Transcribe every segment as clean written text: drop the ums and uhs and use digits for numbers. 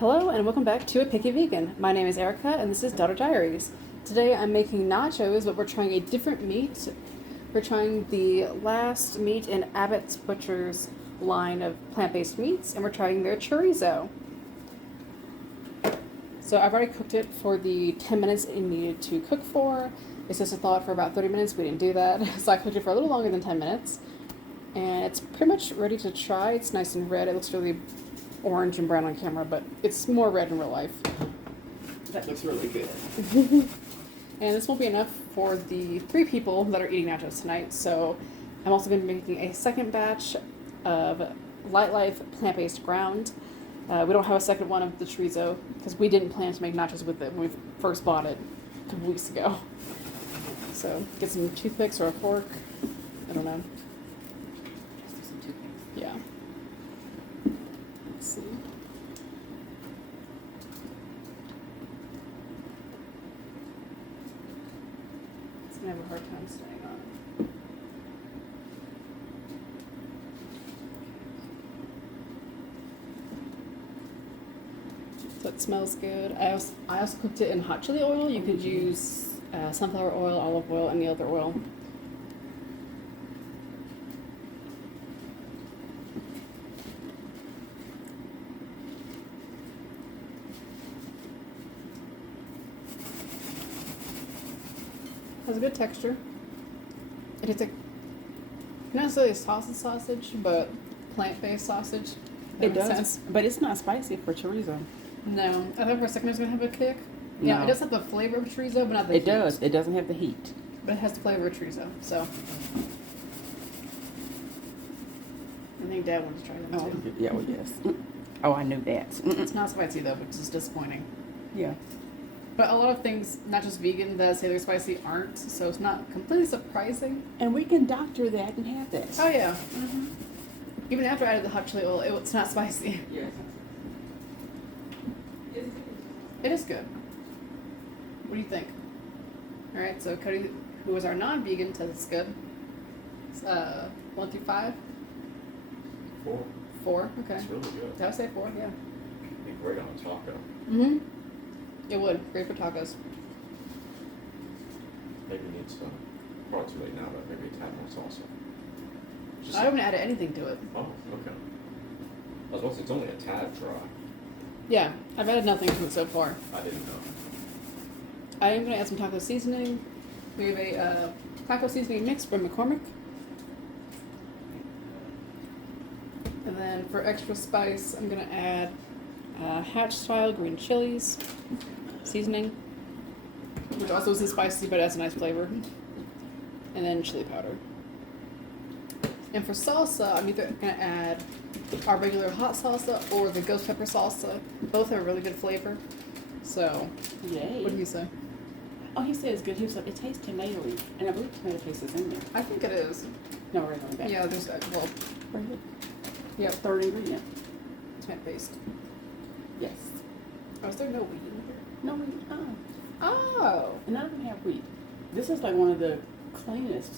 Hello and welcome back to A Picky Vegan. My name is Erica and this is Diaries. Today I'm making nachos, but we're trying a different meat. We're trying the last meat in Abbot's Butcher's line of plant-based meats, and we're trying their chorizo. So I've already cooked it for the 10 minutes it needed to cook for. It's supposed to thaw it for about 30 minutes. We didn't do that. So I cooked it for a little longer than 10 minutes. And it's pretty much ready to try. It's nice and red. It looks really orange and brown on camera, but it's more red in real life. That looks really good. And this won't be enough for the 3 people that are eating nachos tonight, so I'm also going to be making a second batch of Lightlife plant-based ground. We don't have a second one of the chorizo because we didn't plan to make nachos with it when we first bought it a couple weeks ago. So get some toothpicks or a fork. I don't know. Let's do some toothpicks. Yeah. Let's see. It's gonna have a hard time staying on. So it smells good. I also cooked it in hot chili oil. You could use sunflower oil, olive oil, any other oil. Has a good texture. It is not necessarily a sausage, but plant-based sausage. It That makes does, sense. but it's not spicy for chorizo. No, I thought for a second it was gonna have a kick. Yeah, No. it does have the flavor of chorizo, but not the It heat. does. It doesn't have the heat. But it has the flavor of chorizo. So I think Dad wants to try them Oh, too. yeah, well, yes. Oh, I knew that. It's not spicy though, which is disappointing. Yeah. But a lot of things, not just vegan, that say they're spicy aren't, so it's not completely surprising. And we can doctor that and have that. Oh yeah. Even after I added the hot chili oil, it's not spicy. Yes. It is good. What do you think? All right, so Cody, who was our non-vegan, says it's good. 1 through 5. 4. 4. Okay. It's really good. Did I say 4? Yeah. It'd be great on a taco. Mm-hmm. It would. Great for tacos. Maybe needs to, well, too late now, but maybe a tad more salsa. Just, I haven't added anything to it. oh, okay. I was it's only a tad dry. Yeah, I've added nothing to it so far. I didn't know. I am going to add some taco seasoning. We have a taco seasoning mix from McCormick. And then for extra spice, I'm going to add Hatch style green chilies seasoning, which also isn't spicy, but it has a nice flavor. And then chili powder. And for salsa, I'm either going to add our regular hot salsa or the ghost pepper salsa. Both have a really good flavor. So, Yay. what do you say? Oh, he said it's good. He was like, it tastes tomatoey. And I believe tomato paste is in there. I think it is. No, we're going back. Yeah, there's well, Right here. yep, Third ingredient. tomato paste. Yes. Oh, is there no wheat in here? No, we, Oh. and none of them have wheat. This is like one of the cleanest.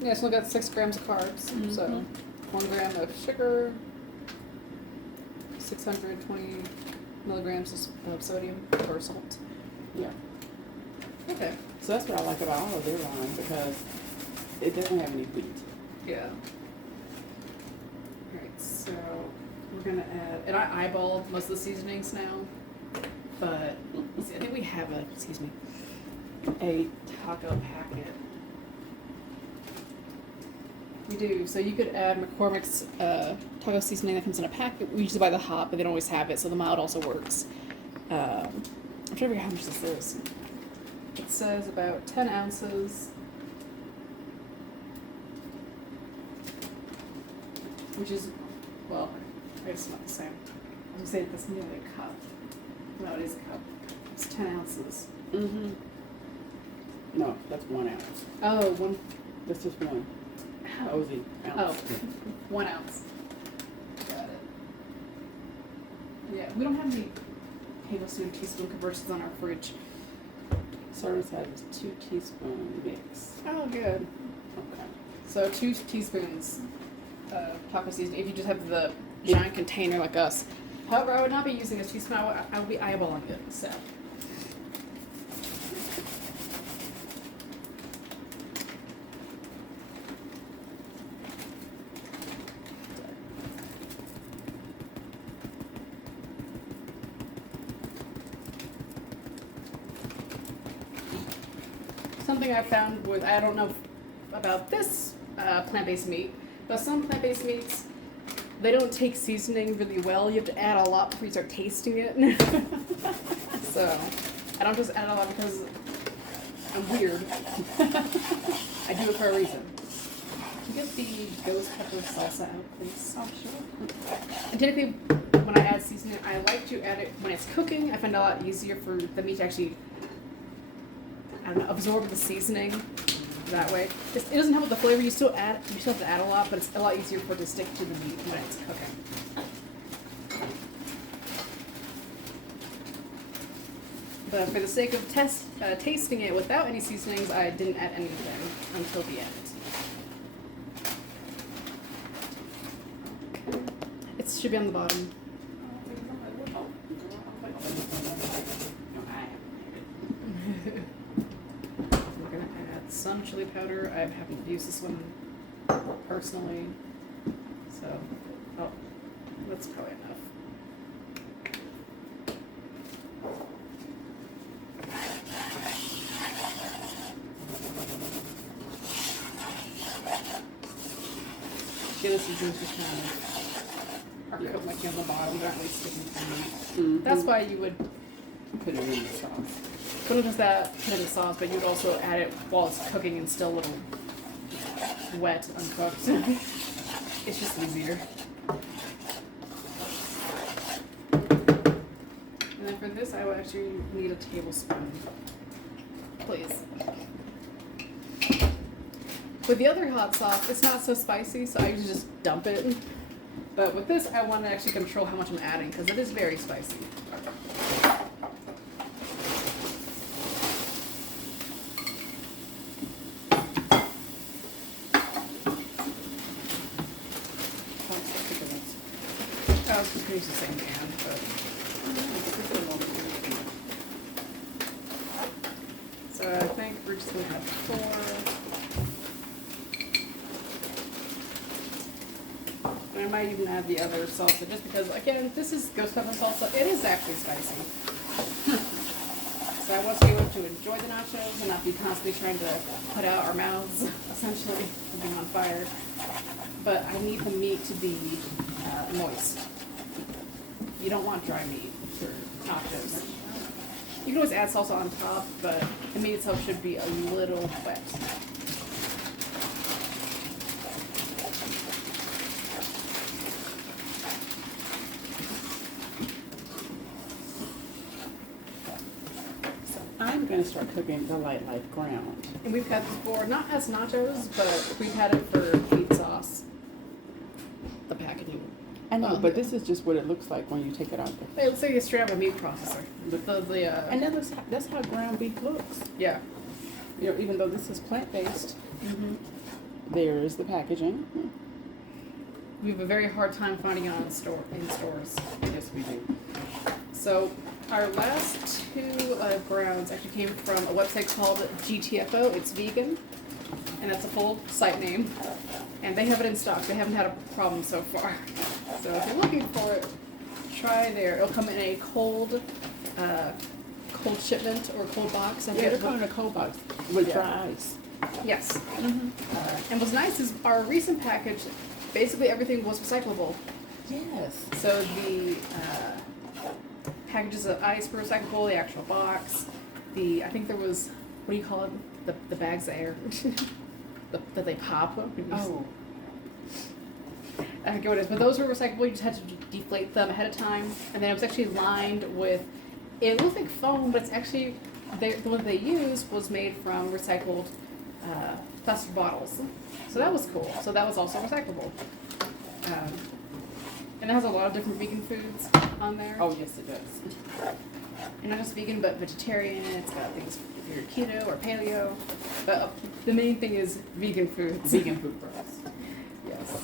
Yeah, it's only got 6 grams of carbs. So, Mhm. 1 gram of sugar, 620 milligrams of sodium or salt. Yeah. Okay. So that's what I like about all of their line because it doesn't have any wheat. Yeah. Alright, so we're gonna add, and I eyeballed most of the seasonings now, but let's see, I think we have a taco packet. We do, so you could add McCormick's taco seasoning that comes in a packet. We usually buy the hot, but they don't always have it, so the mild also works. I'm trying to figure out how much this is. It says about 10 ounces. Which is, well, it's not the same. I was gonna say that's nearly a cup. No, it is a cup. It's 10 ounces. Mm-hmm. No, that's 1 ounce. Oh, one. That's just one. Cozy Oh, ounce. 1 ounce. Got it. Yeah, we don't have any tablespoon, teaspoon conversions on our fridge. Serving size is 2 teaspoon mix. Oh, good. Okay. So 2 teaspoons of taco seasoning. If you just have the giant container like us, However, I would not be using a teaspoon. I would be eyeballing it. So. Something I found with, I don't know about this plant-based meat, but some plant-based meats, they don't take seasoning really well. You have to add a lot before you start tasting it. So, I don't just add a lot because I'm weird. I do it for a reason. Can you get the ghost pepper salsa out, please? Oh, sure. And typically, when I add seasoning, I like to add it when it's cooking. I find it a lot easier for the meat to actually, I don't know, absorb the seasoning that way. It doesn't help with the flavor. You still have to add a lot, but it's a lot easier for it to stick to the meat when it's cooking. But for the sake of tasting it without any seasonings, I didn't add anything until the end. It should be on the bottom. We're gonna add some chili powder. I haven't used this one personally, so that's probably enough. This is just kind of are cooked like on the bottom, they're not really sticking to the meat. Mm-hmm. That's why you would Put it in the sauce. put it as that, put it in the sauce, but you would also add it while it's cooking and still a little wet, uncooked. It's just easier. And then for this, I would actually need a tablespoon, please. With the other hot sauce, it's not so spicy, so I usually just dump it. But with this, I want to actually control how much I'm adding, because it is very spicy. I was just going to use the same pan, but... So I think we're just going to have 4. I might even add the other salsa just because, again, this is ghost pepper salsa. It is actually spicy. So I want to be able to enjoy the nachos and not be constantly trying to put out our mouths, essentially, from being on fire. But I need the meat to be moist. You don't want dry meat for nachos. You can always add salsa on top, but the meat itself should be a little wet. I'm going to start cooking the Lightlife Ground. And we've had this before, not as nachos, but we've had it for meat sauce. The packaging. I know, but this is just what it looks like when you take it out. It looks like it's straight out of a meat processor. And that's how ground beef looks. Yeah. You know, even though this is plant-based, Mm-hmm. there is the packaging. We have a very hard time finding it in stores. Yes, we do. So our last 2 grounds actually came from a website called GTFO. It's vegan, and that's a full site name. And they have it in stock. They haven't had a problem so far. So if you're looking for it, try there. It'll come in a cold shipment or cold box. Yeah, they're coming in a cold box with Yeah. dry ice. Yes. Mm-hmm. And what's nice is our recent package, basically everything was recyclable. Yes. So the packages of ice were recyclable, the actual box, I think there was, what do you call it? The bags of air that they pop. Oh. I forget what it is, but those were recyclable. You just had to deflate them ahead of time, and then it was actually lined with. It looked like foam, but it's actually the one they used was made from recycled plastic bottles. So that was cool. So that was also recyclable. And it has a lot of different vegan foods on there. Oh, yes, it does. And not just vegan, but vegetarian. It's got things if you're keto or paleo. But the main thing is vegan foods. Vegan food for us. Yes.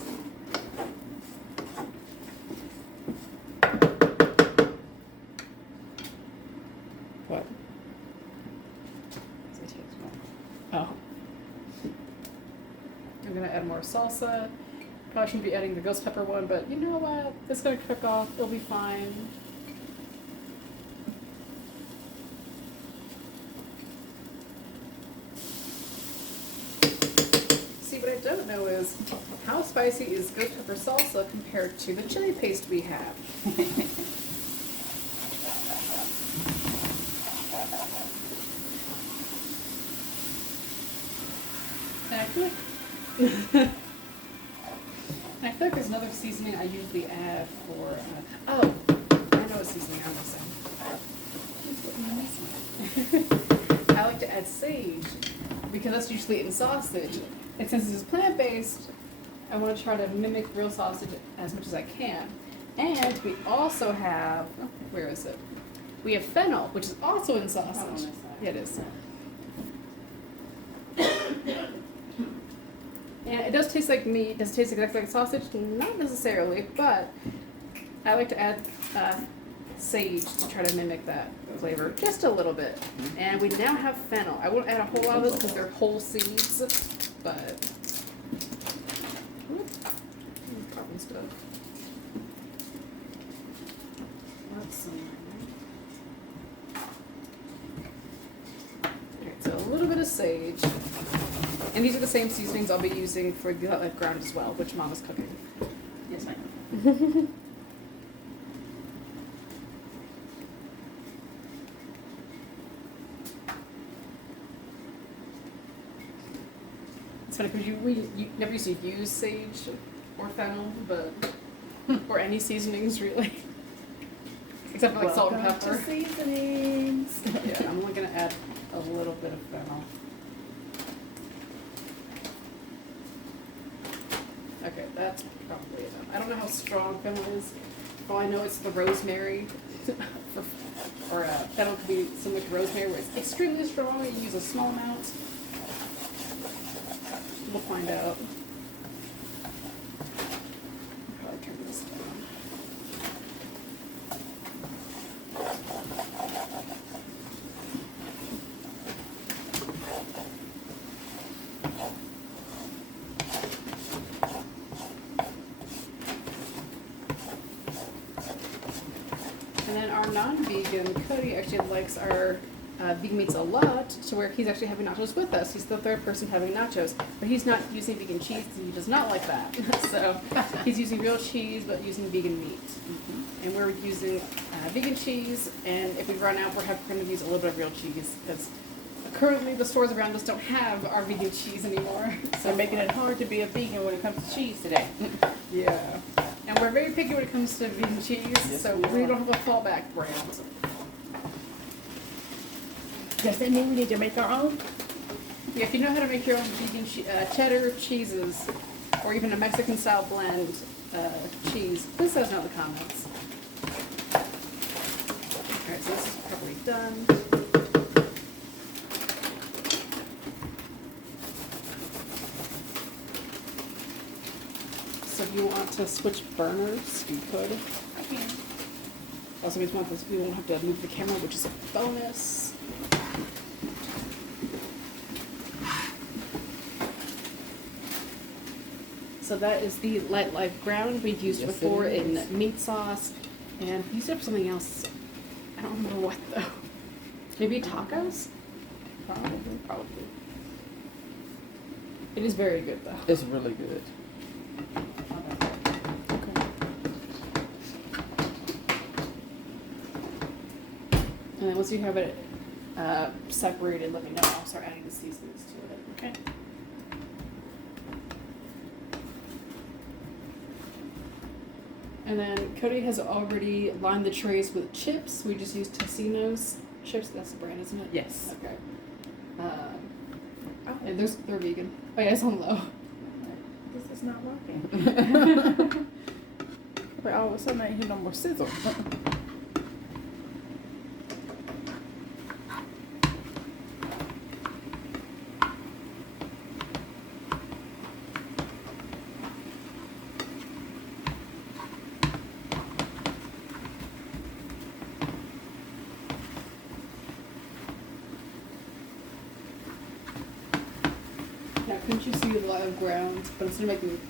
salsa. Probably shouldn't be adding the ghost pepper one, but you know what? It's gonna cook off. It'll be fine. See, what I don't know is how spicy is ghost pepper salsa compared to the chili paste we have. And I feel like I feel like there's another seasoning I usually add for. Oh, I know what seasoning I'm missing. I like to add sage because that's usually in sausage. And since this is plant-based, I want to try to mimic real sausage as much as I can. And we also have, where is it? We have fennel, which is also in sausage. Yeah, it is. And it does taste like meat. Does it taste exactly like sausage? Not necessarily, but I like to add sage to try to mimic that flavor just a little bit. And we now have fennel. I won't add a whole lot of this because they're whole seeds, but popping stuff. Alright, so a little bit of sage. And these are the same seasonings I'll be using for the Lightlife Ground as well, which Mom is cooking. Yes, I know. It's funny because you never used to use sage or fennel, but or any seasonings really, except for like salt and Welcome pepper. to Seasonings. Yeah, I'm only gonna add a little bit of fennel. Okay, that's probably enough. I don't know how strong fennel is. All I know it's the rosemary, or fennel could be similar to rosemary, where it's extremely strong. You use a small amount. We'll find out. Probably turn this down. And then our non-vegan, Cody actually likes our vegan meats a lot, to where he's actually having nachos with us. He's the third person having nachos, but he's not using vegan cheese. He does not like that. So he's using real cheese, but using vegan meat. And we're using vegan cheese, and if we run out, we're going to use a little bit of real cheese, because currently the stores around us don't have our vegan cheese anymore. So making it hard to be a vegan when it comes to cheese today. Yeah. And we're very picky when it comes to vegan cheese, Yes, so we we are. don't have a fallback brand. Does that mean we need to make our own? Yeah, if you know how to make your own vegan cheddar cheeses, or even a Mexican style blend cheese, please let us know in the comments. Alright, so this is probably done. So if you want to switch burners, you could. I can. Also, we won't have to move the camera, which is a bonus. So that is the Lightlife Ground we've used Yes, it before is. in meat sauce, and we used it for something else. I don't remember what though. Maybe tacos? Probably. It is very good though. It's really good. And then once you have it separated, let me know. I'll start adding the seasonings to it. Okay. And then Cody has already lined the trays with chips. We just used Tocino's chips. That's the brand, isn't it? Yes. Okay. And they're vegan. Oh yeah, it's on low. This is not working. But all of a sudden I ain't hear no more sizzle. Now, couldn't you see the Lightlife Ground, but instead of making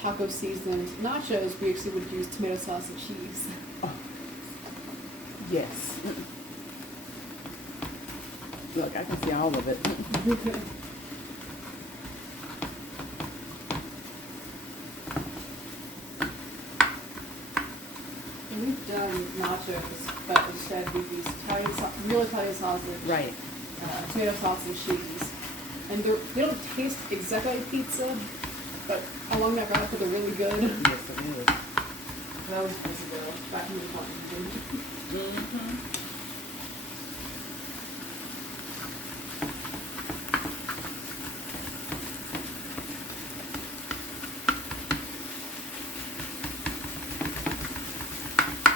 taco seasoned nachos, we actually would use tomato sauce and cheese. Oh. Yes. Look, I can see all of it. And we've done nachos, but instead we've used real Italian sausage, Right. Tomato sauce and cheese. And they don't taste exactly like pizza, but along that route, they're really good. Yes, it is. That was supposed to go back in the pot. Mm-hmm.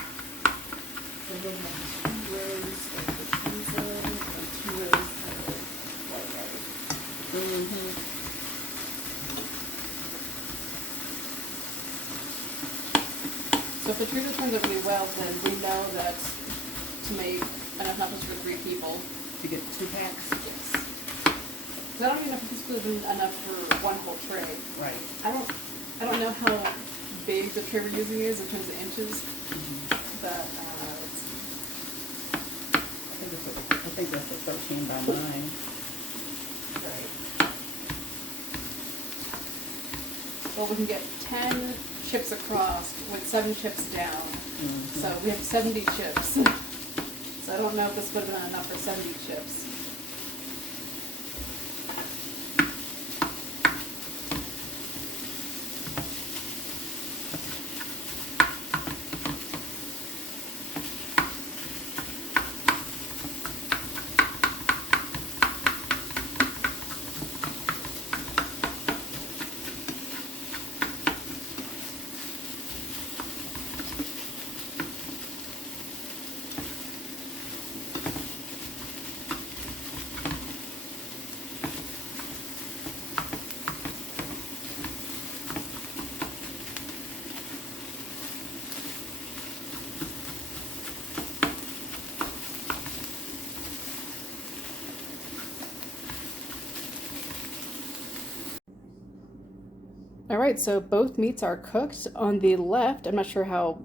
So they have 2 rows of the chorizo and 2 rows of white rice. Mm-hmm. So if the chorizo turns out really well, then we know that to make enough nachos for 3 people. You get 2 packs? Yes. I don't even know if this would have been enough for 1 whole tray. Right. I don't know how big the tray we're using is in terms of inches, Mm-hmm. but let's see. I think that's a 13 by 9. Right. Well, we can get 10 chips across with 7 chips down. Mm-hmm. So we have 70 chips. So I don't know if this would have been enough for 70 chips. All right, so both meats are cooked. On the left, I'm not sure how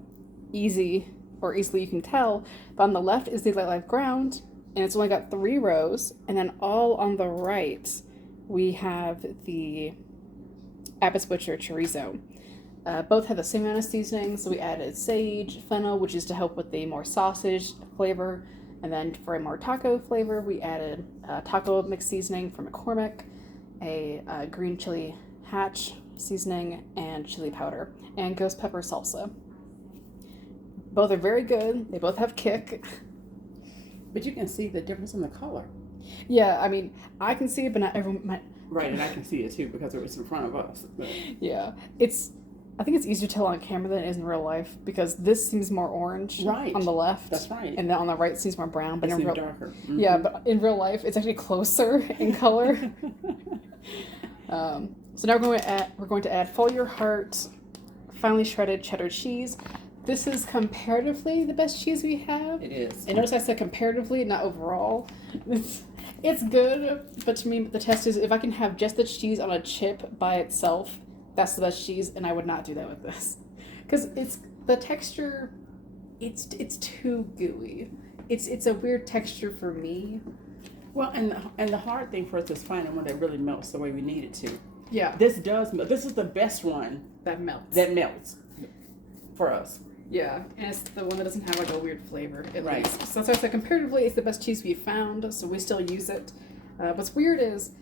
easily you can tell, but on the left is the Lightlife Ground, and it's only got 3 rows. And then all on the right, we have the Abbot's Butcher Chorizo. Both have the same amount of seasonings, so we added sage, fennel, which is to help with the more sausage flavor, and then for a more taco flavor, we added taco mix seasoning from McCormick, a green chili hatch seasoning, and chili powder, and ghost pepper salsa. Both are very good. They both have kick. But you can see the difference in the color. Yeah, I mean, I can see it, but not everyone might. Right, and I can see it too because it was in front of us. But. Yeah, I think it's easier to tell on camera than it is in real life because this seems more orange Right. on the left. That's right. And then on the right seems more brown. But It in seems real, darker. Mm-hmm. Yeah, but in real life, it's actually closer in color. So now we're going to add Follow Your Heart finely shredded cheddar cheese. This is comparatively the best cheese we have. It is. And notice I said comparatively, not overall. It's good, but to me, the test is if I can have just the cheese on a chip by itself, that's the best cheese, and I would not do that with this. Because it's the texture, it's too gooey. It's a weird texture for me. Well, and the hard thing for us is finding one that really melts the way we need it to. Yeah. This does melt. This is the best one That melts. that melts for us. Yeah, and it's the one that doesn't have like a weird flavor. At Right. least. So that's why I said comparatively, it's the best cheese we've found, so we still use it. What's weird is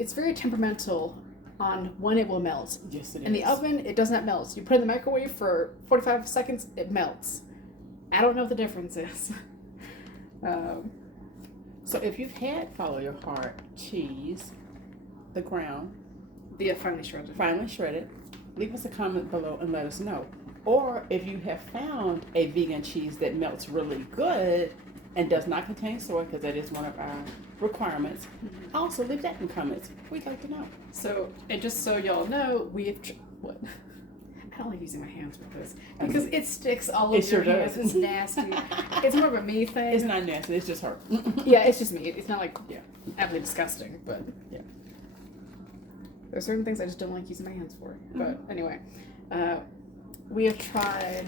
it's very temperamental on when it will melt. Yes, it is. In the oven, it does not melt. You put it in the microwave for 45 seconds, it melts. I don't know what the difference is. So if you've had Follow Your Heart cheese, the ground, Yeah, finely shredded. finely shredded, leave us a comment below and let us know. Or if you have found a vegan cheese that melts really good and does not contain soy, because that is one of our requirements, also leave that in comments. We'd like to know. So, and just so y'all know, we've what? I don't like using my hands with this because it sticks all It over your sure hands. does. It's nasty. It's more of a me thing. It's not nasty, it's just hurt. Yeah, it's just me. It's not like absolutely disgusting, but Yeah. There's certain things I just don't like using my hands for. But anyway, we have tried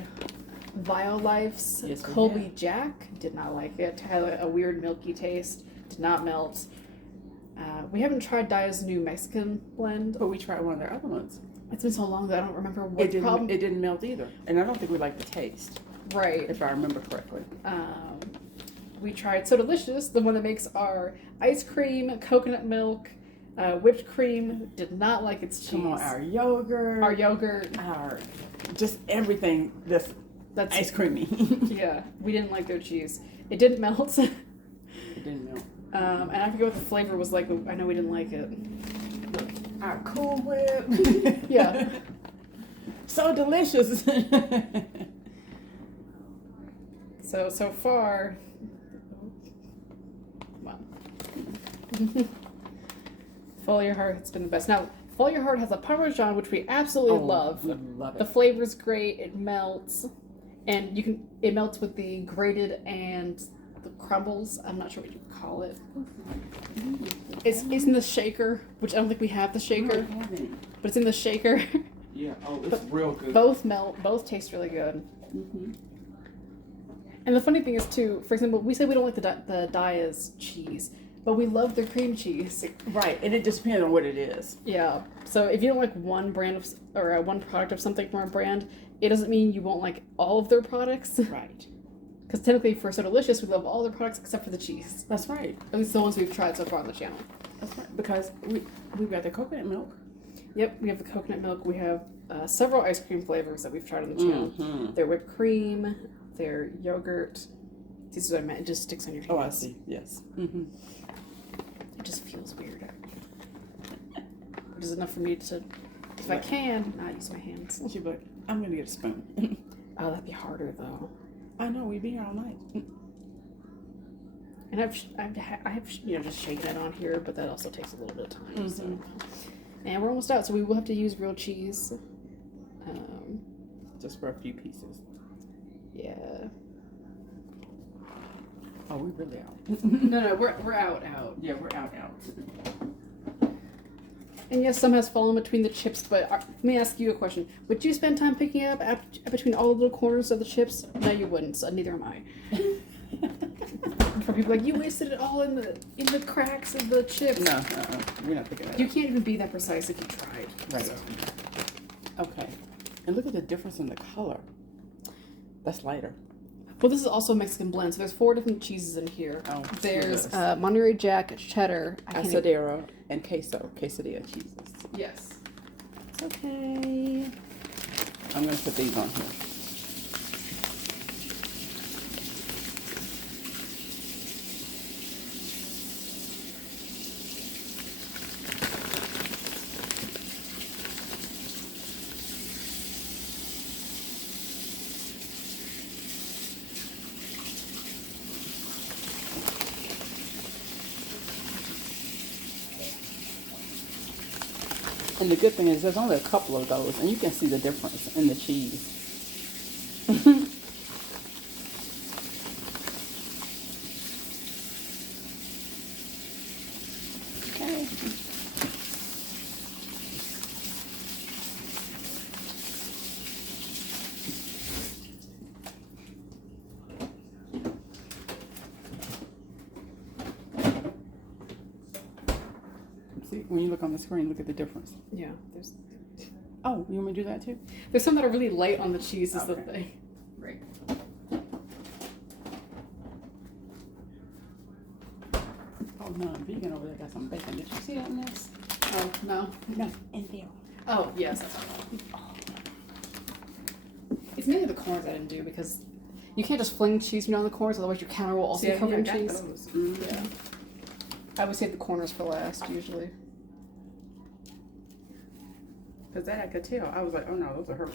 Violife's Yes, we Colby have. Jack. Did not like it. Had a weird milky taste. Did not melt. We haven't tried Dia's new Mexican blend. But we tried one of their other ones. It's been so long that I don't remember what It the problem. didn't melt either, and I don't think we like the taste, Right. if I remember correctly. We tried So Delicious, the one that makes our ice cream, coconut milk, whipped cream. Did not like its cheese. Come on, our yogurt, our just everything that's ice creamy. Yeah, we didn't like their cheese. It didn't melt. It didn't melt. And I forget what the flavor was like, but I know we didn't like it. Our Cool Whip. Yeah. So delicious. So far, come on. Follow Your Heart has been the best. Now, Follow Your Heart has a Parmesan, which we absolutely love. We love The it. flavor's great. It melts, and it melts with the grated and the crumbles. I'm not sure what you would call it. It's in the shaker, which I don't think we have the We shaker, don't have any. but it's in the shaker. Yeah. Oh, it's real good. Both melt. Both taste really good. Mm-hmm. And the funny thing is too, for example, we say we don't like the Dia's cheese, but we love their cream cheese. Right, and it just depends on what it is. Yeah. So if you don't like one brand of one product of something from our brand, it doesn't mean you won't like all of their products. Right. Because technically, for So Delicious, we love all their products except for the cheese. That's right. At least the ones we've tried so far on the channel. That's right. Because we've got the coconut milk. Yep, we have the coconut milk. We have several ice cream flavors that we've tried on the channel. Mm-hmm. Their whipped cream, their yogurt. This is what I meant. It just sticks on your hands. Oh, I see. Yes. Mm-hmm. It just feels weird. Which is enough for me to, if I can, not use my hands. She'd be like, I'm gonna get a spoon. Oh, that'd be harder though. I know, we'd be here all night. And I've just shaken it on here, but that also takes a little bit of time. So. Mhm. And we're almost out, so we will have to use real cheese. Just for a few pieces. Yeah. Oh, we really out. No, we're out. Yeah, we're out. And yes, some has fallen between the chips, but let me ask you a question. Would you spend time picking up between all the little corners of the chips? No, you wouldn't, so neither am I. For people like, you wasted it all in the cracks of the chips. No, we're not picking that You up. can't even be that precise if you tried. Right. So. Okay. And look at the difference in the color. That's lighter. Well, this is also a Mexican blend, so there's 4 different cheeses in here. Oh, There's yes. Monterey Jack, cheddar, Asadero and quesadilla cheeses. Yes. It's okay. I'm gonna put these on here. And the good thing is there's only a couple of those, and you can see the difference in the cheese. Okay. See, when you look on the screen, look at the difference. Yeah. Oh, you want me to do that too? There's some that are really light on the cheese is the Okay. thing. Right. Oh no, vegan over there got some bacon. Did you see that in this? Oh, no. No, in there. Oh, yes. It's mainly the corns I didn't do because you can't just fling cheese on the corners, otherwise your counter will also be covered in cheese. Yeah. I would save the corners for last, usually. Because that I could tell. I was like, oh no, those are her.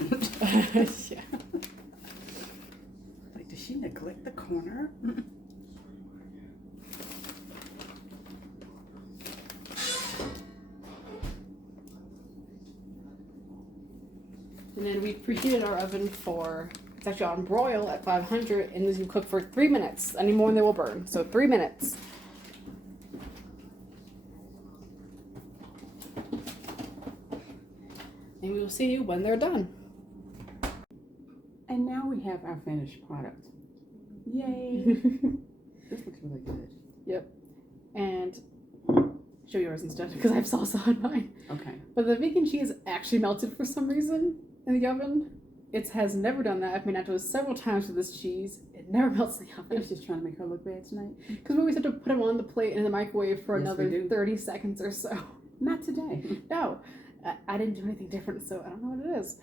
Yeah. Like, did she neglect the corner? And then we preheated our oven for, it's actually on broil at 500, and this will cook for 3 minutes. Any more and they will burn. So 3 minutes. we will see you when they're done. And now we have our finished product. Yay! This looks really good. Yep. And show yours instead because I have salsa on mine. Okay. But the vegan cheese actually melted for some reason in the oven. It has never done that. I've made nachos several times with this cheese. It never melts in the I oven. was just trying to make her look bad tonight. Because we always have to put them on the plate and in the microwave for Yes, we another do. 30 seconds or so. Not today. No, I didn't do anything different, so I don't know what it is.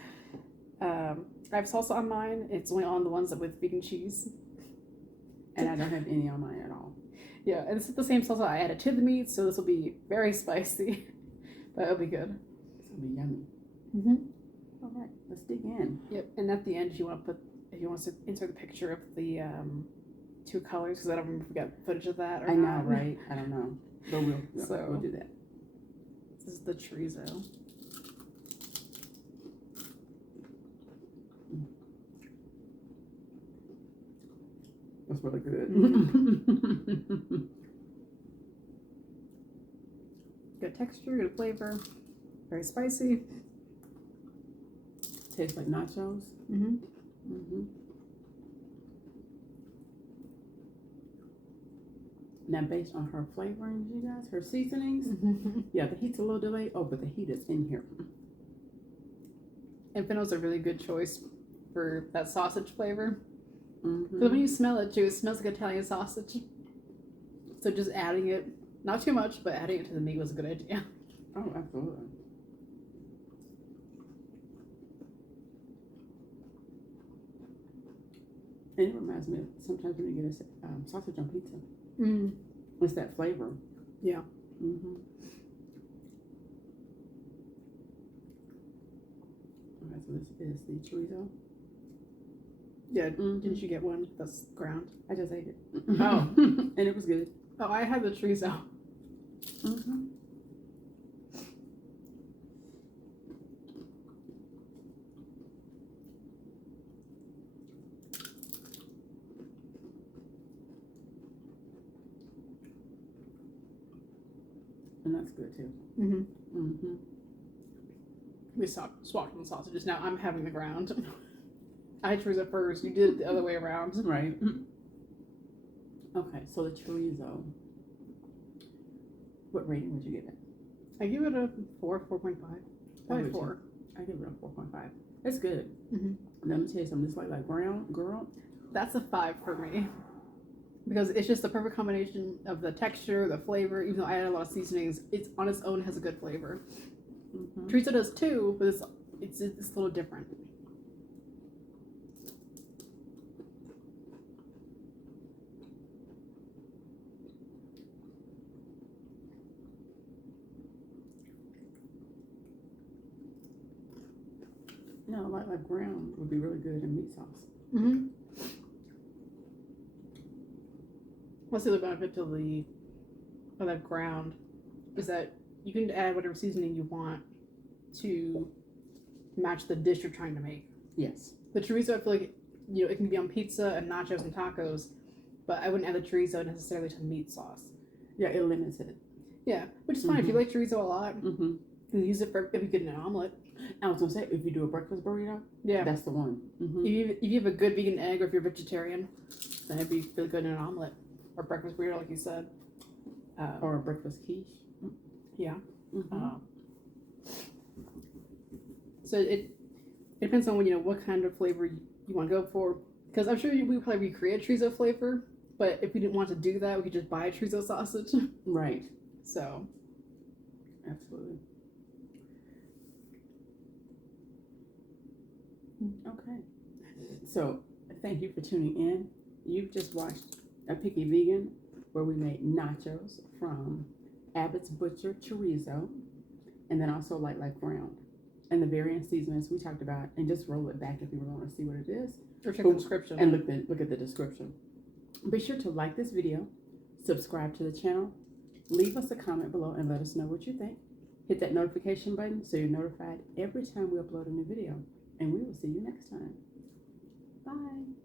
I have salsa on mine. It's only on the ones that with vegan cheese. And I don't have any on mine at all. Yeah, and this is the same salsa I added to the meat, so this will be very spicy, but it'll be good. It's gonna be yummy. Mm-hmm. All right, let's dig in. Yep, and at the end, if you want to insert the picture of the two colors, because I don't remember if we got footage of that or I know, not. right? I don't know, but we'll do that. This is the chorizo. That's really good. Good texture, good flavor, very spicy. Tastes like nachos. Mm-hmm. Mm-hmm. Now, based on her flavorings, you guys, her seasonings, yeah, the heat's a little delayed. Oh, but the heat is in here. And Fennel's a really good choice for that sausage flavor. Mm-hmm. But when you smell it too, it smells like Italian sausage. So just adding it, not too much, but adding it to the meat was a good idea. Oh, absolutely. And it reminds me of sometimes when you get a sausage on pizza. Mm. It's that flavor. Yeah. Mm-hmm. Okay, so this is the chorizo. Yeah, Mm-hmm. didn't you get one that's ground? I just ate it. Oh. And it was good. Oh, I had the chorizo. Mm-hmm. And that's good too. Mm-hmm. Mm-hmm. We swapped on the sausages. Now I'm having the ground. I had chorizo first. You did it the other way around. Right. Okay, so the chorizo. What rating would you give it? I give it a 4.5. Probably would 4. I give it a 4.5. It's good. Mm-hmm. Let me tell you something. This Lightlife Ground, girl. That's a 5 for me. Because it's just the perfect combination of the texture, the flavor. Even though I added a lot of seasonings, it's on its own has a good flavor. Mm-hmm. Chorizo does too, but it's a little different. No, Lightlife Ground would be really good in meat sauce. Mm-hmm. What's the other benefit to the ground is that you can add whatever seasoning you want to match the dish you're trying to make. Yes. The chorizo, I feel like it can be on pizza and nachos and tacos, but I wouldn't add the chorizo necessarily to meat sauce. Yeah, it limits it. Yeah, which is fine if you like chorizo a lot. Mm-hmm. You can use it for if you get an omelet. I was gonna say, if you do a breakfast burrito, Yeah, that's the one. Mm-hmm. if you have a good vegan egg or if you're vegetarian, then it'd be really good in an omelet or breakfast burrito, like you said. Or a breakfast quiche. Yeah. Mm-hmm. So it depends on what kind of flavor you want to go for. Because I'm sure we would probably recreate chorizo flavor, but if we didn't want to do that, we could just buy a chorizo sausage. Right. So. Absolutely. Okay. So thank you for tuning in. You've just watched A Picky Vegan, where we made nachos from Abbot's Butcher Chorizo, and then also Lightlife Ground. And the variant seasonings we talked about, and just roll it back if you want to see what it is. Or check the description. And look at the description. Be sure to like this video, subscribe to the channel, leave us a comment below and let us know what you think. Hit that notification button so you're notified every time we upload a new video. And we will see you next time. Bye.